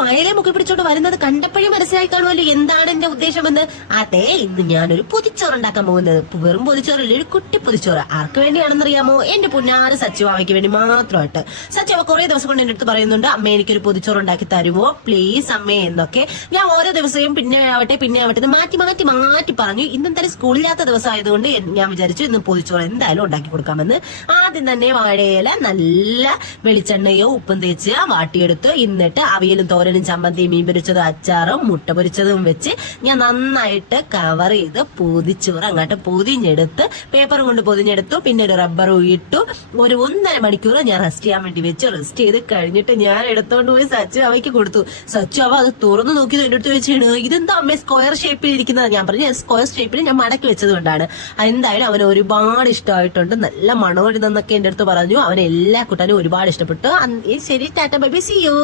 വായലെ മുക്കി പിടിച്ചോണ്ട് വരുന്നത് കണ്ടപ്പോഴും മനസ്സിലായി കാണുമല്ലോ എന്താണ് എന്റെ ഉദ്ദേശമെന്ന്. അതെ, ഇന്ന് ഞാനൊരു പൊതിച്ചോറ് ഉണ്ടാക്കാൻ പോകുന്നത്. വെറും പൊതിച്ചോറല്ല, ഒരു കുട്ടി പൊതിച്ചോറ്. ആർക്ക് വേണ്ടിയാണെന്നറിയാമോ? എന്റെ പുന്നാറ് സച്ചുവാവയ്ക്ക് വേണ്ടി മാത്രമായിട്ട്. സച്ചുവാവ കുറെ ദിവസം കൊണ്ട് എന്റെ അടുത്ത് പറയുന്നുണ്ട്, അമ്മ എനിക്കൊരു പൊതിച്ചോറ് ഉണ്ടാക്കി തരുമോ പ്ലീസ് അമ്മേ എന്നൊക്കെ. ഞാൻ ഓരോ ദിവസവും പിന്നെ ആവട്ടെ മാറ്റി പറഞ്ഞു. ഇന്നെന്തായാലും സ്കൂളില്ലാത്ത ദിവസം ആയതുകൊണ്ട് ഞാൻ വിചാരിച്ചു ഇന്ന് പൊതിച്ചോറ് എന്തായാലും ഉണ്ടാക്കി കൊടുക്കാമെന്ന്. ആദ്യം തന്നെ വാഴയില നല്ല വെളിച്ചെണ്ണയോ ഉപ്പും തേച്ച് വാട്ടിയെടുത്ത്, എന്നിട്ട് അവിയലും തോരനും ചമ്മന്തിയും മീൻ പൊരിച്ചതും അച്ചാറും മുട്ട പൊരിച്ചതും വെച്ച് ഞാൻ നന്നായിട്ട് കവർ ചെയ്ത് പൊതിച്ചോറ് അങ്ങോട്ട് പൊതിഞ്ഞെടുത്ത് പേപ്പർ കൊണ്ട് പൊതിഞ്ഞെടുത്തു. പിന്നെ ഒരു റബ്ബറും ഇട്ടു. ഒരു 1.5 മണിക്കൂർ ഞാൻ റെസ്റ്റ് ചെയ്യാൻ വേണ്ടി വെച്ചു. റെസ്റ്റ് ചെയ്ത് കഴിഞ്ഞിട്ട് ഞാൻ എടുത്തോണ്ട് പോയി സച്ചു അവയ്ക്ക് കൊടുത്തു. സച്ചു അവ അത് തുറന്നു നോക്കി എന്റെ അടുത്ത് വെച്ചാണ്, ഇതെന്താ അമ്മ സ്ക്വയർ ഷേപ്പിൽ ഇരിക്കുന്നത്? ഞാൻ പറഞ്ഞു സ്ക്വയർ ഷേപ്പിൽ ഞാൻ മടക്കി വെച്ചത് കൊണ്ടാണ്. എന്തായാലും അവന് ഒരുപാട് ഇഷ്ടമായിട്ടുണ്ട്, നല്ല മണമൊരുന്നൊക്കെ എന്റെ അടുത്ത് പറഞ്ഞു. അവൻ എല്ലാ കൂട്ടാനും ഒരുപാട് ഇഷ്ടപ്പെട്ടു. ശരി, tata bye bye, see U.